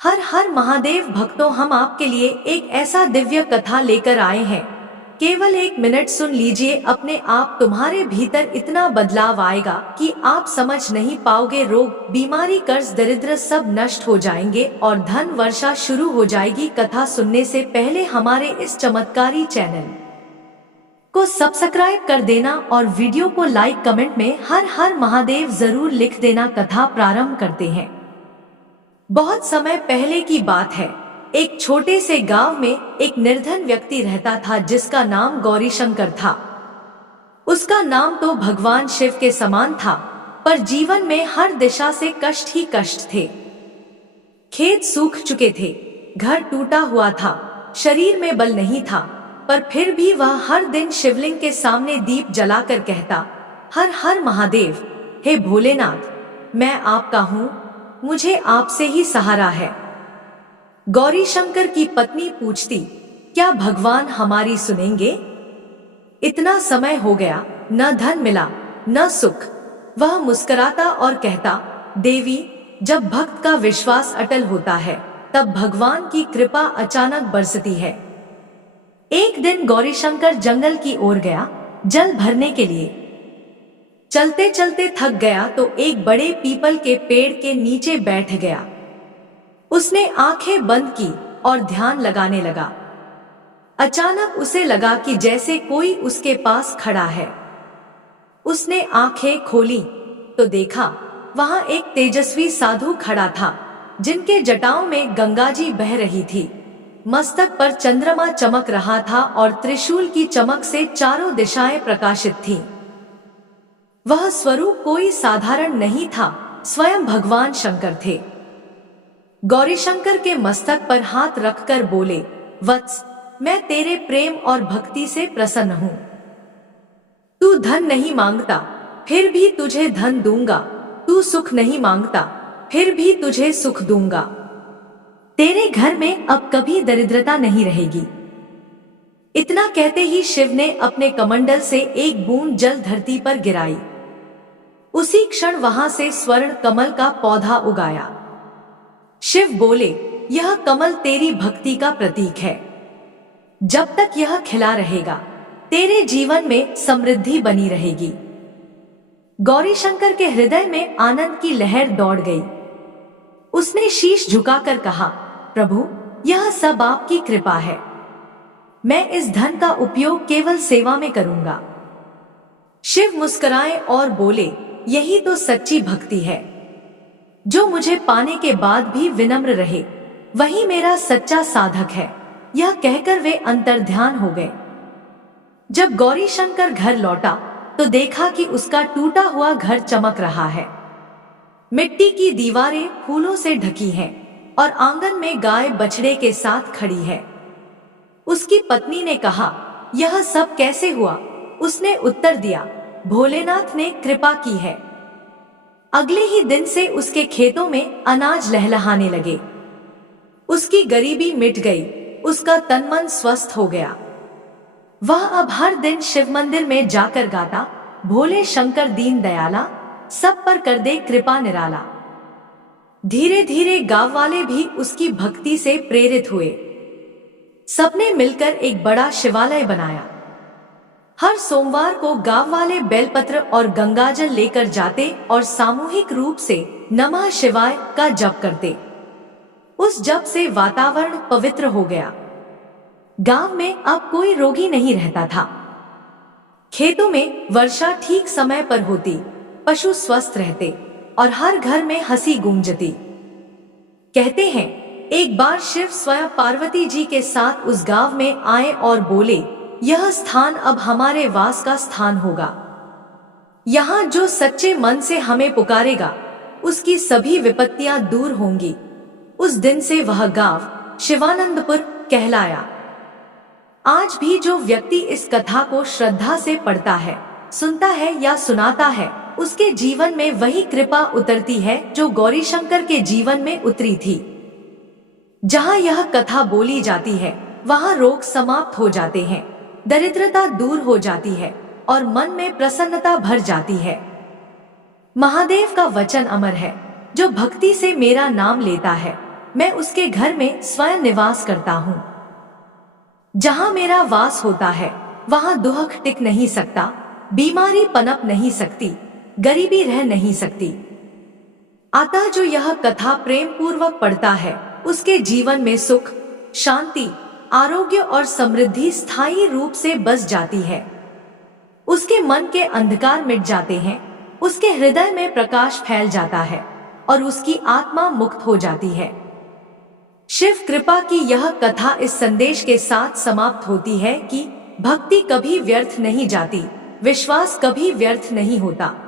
हर हर महादेव भक्तों, हम आपके लिए एक ऐसा दिव्य कथा लेकर आए हैं। केवल 1 मिनट सुन लीजिए, अपने आप तुम्हारे भीतर इतना बदलाव आएगा कि आप समझ नहीं पाओगे। रोग, बीमारी, कर्ज, दरिद्र सब नष्ट हो जाएंगे और धन वर्षा शुरू हो जाएगी। कथा सुनने से पहले हमारे इस चमत्कारी चैनल को सब्सक्राइब कर देना और वीडियो को लाइक, कमेंट में हर हर महादेव जरूर लिख देना। कथा प्रारंभ करते हैं। बहुत समय पहले की बात है। एक छोटे से गांव में एक निर्धन व्यक्ति रहता था जिसका नाम गौरीशंकर था। उसका नाम तो भगवान शिव के समान था, पर जीवन में हर दिशा से कष्ट ही कष्ट थे। खेत सूख चुके थे, घर टूटा हुआ था, शरीर में बल नहीं था, पर फिर भी वह हर दिन शिवलिंग के सामने दीप जलाकर कहता, हर हर महादेव, हे भोलेनाथ, मैं आपका हूँ, मुझे आपसे ही सहारा है। गौरीशंकर की पत्नी पूछती, क्या भगवान हमारी सुनेंगे? इतना समय हो गया, न धन मिला न सुख। वह मुस्कुराता और कहता, देवी, जब भक्त का विश्वास अटल होता है तब भगवान की कृपा अचानक बरसती है। एक दिन गौरीशंकर जंगल की ओर गया जल भरने के लिए। चलते चलते थक गया तो एक बड़े पीपल के पेड़ के नीचे बैठ गया। उसने आंखें बंद की और ध्यान लगाने लगा। अचानक उसे लगा कि जैसे कोई उसके पास खड़ा है। उसने आंखें खोली तो देखा वहां एक तेजस्वी साधु खड़ा था, जिनके जटाओं में गंगाजी बह रही थी। मस्तक पर चंद्रमा चमक रहा था और त्रिशूल की चमक से चारों दिशाएं प्रकाशित थीं। वह स्वरूप कोई साधारण नहीं था, स्वयं भगवान शंकर थे। गौरीशंकर के मस्तक पर हाथ रखकर बोले, वत्स, मैं तेरे प्रेम और भक्ति से प्रसन्न हूँ। तू धन नहीं मांगता, फिर भी तुझे धन दूंगा। तू सुख नहीं मांगता, फिर भी तुझे सुख दूंगा। तेरे घर में अब कभी दरिद्रता नहीं रहेगी। इतना कहते ही शिव ने अपने कमंडल से एक बूंद जल धरती पर गिराई। उसी क्षण वहां से स्वर्ण कमल का पौधा उगाया। शिव बोले, यह कमल तेरी भक्ति का प्रतीक है। जब तक यह खिला रहेगा, तेरे जीवन में समृद्धि बनी रहेगी। गौरीशंकर के हृदय में आनंद की लहर दौड़ गई। उसने शीश झुकाकर कहा, प्रभु, यह सब आपकी कृपा है। मैं इस धन का उपयोग केवल सेवा में करूंगा। शिव मुस्कुराए और बोले, यही तो सच्ची भक्ति है। जो मुझे पाने के बाद भी विनम्र रहे, वही मेरा सच्चा साधक है। यह कहकर वे अंतर्ध्यान हो गए। जब गौरीशंकर घर लौटा तो देखा कि उसका टूटा हुआ घर चमक रहा है। मिट्टी की दीवारें फूलों से ढकी हैं और आंगन में गाय बछड़े के साथ खड़ी है। उसकी पत्नी ने कहा, यह सब कैसे हुआ? उसने उत्तर दिया, भोलेनाथ ने कृपा की है। अगले ही दिन से उसके खेतों में अनाज लहलहाने लगे। उसकी गरीबी मिट गई, उसका तन मन स्वस्थ हो गया। वह अब हर दिन शिव मंदिर में जाकर गाता, भोले शंकर दीन दयाला, सब पर कर दे कृपा निराला। धीरे धीरे गांव वाले भी उसकी भक्ति से प्रेरित हुए। सबने मिलकर एक बड़ा शिवालय बनाया। हर सोमवार को गांव वाले बेलपत्र और गंगाजल लेकर जाते और सामूहिक रूप से नमः शिवाय का जप करते। उस जप से वातावरण पवित्र हो गया। गांव में अब कोई रोगी नहीं रहता था। खेतों में वर्षा ठीक समय पर होती, पशु स्वस्थ रहते और हर घर में हंसी गूंजती। कहते हैं, एक बार शिव स्वयं पार्वती जी के साथ उस गांव में आए और बोले, यह स्थान अब हमारे वास का स्थान होगा। यहाँ जो सच्चे मन से हमें पुकारेगा, उसकी सभी विपत्तियां दूर होंगी। उस दिन से वह गांव शिवानंदपुर कहलाया। आज भी जो व्यक्ति इस कथा को श्रद्धा से पढ़ता है, सुनता है या सुनाता है, उसके जीवन में वही कृपा उतरती है जो गौरीशंकर के जीवन में उतरी थी। जहाँ यह कथा बोली जाती है, वहाँ रोग समाप्त हो जाते हैं, दरिद्रता दूर हो जाती है और मन में प्रसन्नता भर जाती है। महादेव का वचन अमर है, जो भक्ति से मेरा नाम लेता है, मैं उसके घर में स्वयं निवास करता हूँ। जहाँ मेरा वास होता है वहाँ दुख टिक नहीं सकता, बीमारी पनप नहीं सकती, गरीबी रह नहीं सकती। अतः जो यह कथा प्रेम पूर्वक पढ़ता है उसके जीवन में सुख, शांति, आरोग्य और समृद्धि स्थायी रूप से बस जाती है। उसके मन के अंधकार मिट जाते हैं, उसके हृदय में प्रकाश फैल जाता है और उसकी आत्मा मुक्त हो जाती है। शिव कृपा की यह कथा इस संदेश के साथ समाप्त होती है कि भक्ति कभी व्यर्थ नहीं जाती, विश्वास कभी व्यर्थ नहीं होता।